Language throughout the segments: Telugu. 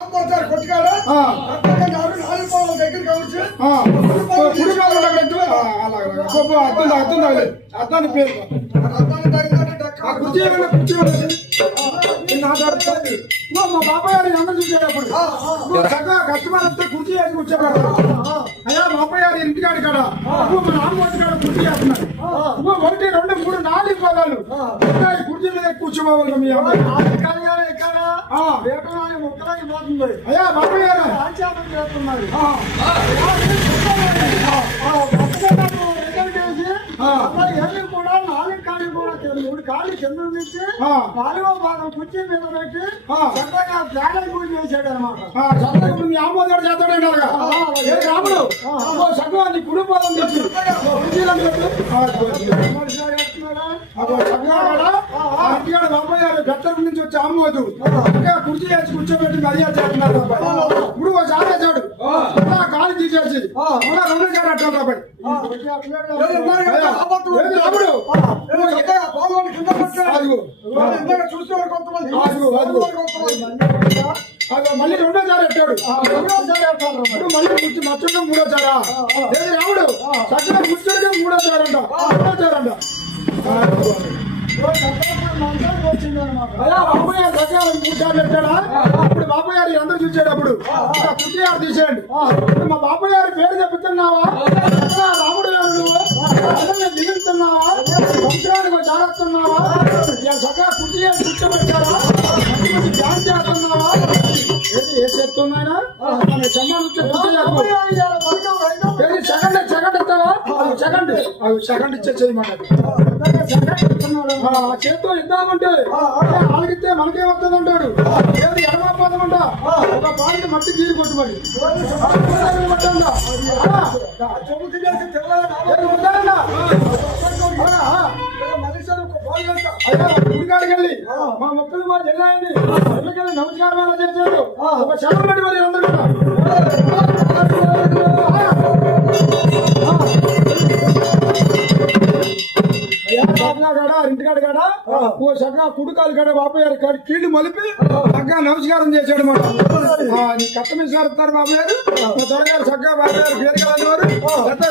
కొట్టుకాడ దగ్గర కావచ్చు అర్థాన్ని పేరు మా బాబాయ్ గారి అందరూ చూసేటప్పుడు చక్కగా కస్టమర్ వస్తే కుర్చీ వేసి కూర్చోబెట్టారు. అయ్యా బాబాయ్ గారి ఇంటికాడి కాడ మా నాన్నగారి కాడ కుర్చీ వేస్తున్నారు. 1, 2, 3, 4 పదాలు కుర్చీ మీద కూర్చోవాలి. మీ అయ్యా బాబాయ్ గారు చేస్తున్నారు. కూడా 4 కాళ్ళు కూడా 3 కాళ్ళు కింద నుంచి 4వ భాగం కుర్చీ మీద పెట్టి చక్కగా బ్యాలెన్స్ పూజ చేశాడు అనమాట. చక్కగా మీ ఆమోదాడు చేస్తాడు రాముడు చక్కగా నీ కుడి పాదం తెచ్చి ఇంటికాడ బాబాయ్ గారు గట్టం నుంచి వచ్చి ఆమోదు కుర్చీ వేసి కూర్చోబెట్టి మర్యాద చేస్తున్నారు. ఇప్పుడు చాలేశాడు కాలు తీసేసి మళ్ళా 2 సార్లు అట్టాడు బాబాయ్. మళ్ళీ 2వ సారి ఎట్టాడు. మళ్ళీ మచ్చంగా 3వ సారా రాముడు చక్కగా కూర్చోగా 3వ సారంట 3వ సారంట. బాబాయ్ గారు చక్కగా 3 సార్లు ఎట్టాడా. ఇప్పుడు బాబాయ్ గారు అందరూ చూసేటప్పుడు కుర్చీ గారు తీసేయండి. మా బాబాయ్ గారి పేరు చెప్తున్నావా రాముడు గారు నువ్వు దిగుతున్నావా సంవత్సరానికి జాగ్రత్తన్నావా చక్కగా కుర్చీ గారు కూర్చోబెట్టారా ధ్యానం చేస్తున్నావా ఏ చెప్తున్నాయినా సెకండ్ ఇస్తావా సెకండ్ ఇచ్చే చేయమాట చేతితో ఇద్దామంటే ఆగితే మనకేమవుతుంది అంటాడు. ఏది ఎడమాపోతాం అంట ఒక పాయింట్ మట్టి గీరి కొట్టుబడి గుడికాడికి వెళ్ళి మా మొక్కలు మా జిల్లాయండి వెళ్ళి నమస్కారం ఎలా చేశారు. ఒక శవం పెట్టి మరి అందరూ ఇంటికాడ కాడ చక్కగా కుడుకాలు కాడ బాబాయ్ గారి కాడ కీళ్లు మలిపి చక్కగా నమస్కారం చేశాడు మాట. నీ కట్టమీసారు ఇస్తారు బాబాయ్ గారు త్వరగారు చక్కగా బాబాయ్ గారు పేరు కలవారు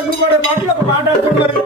నువ్వు కూడా మాటలు ఒక మాట ఆడుతున్నారు.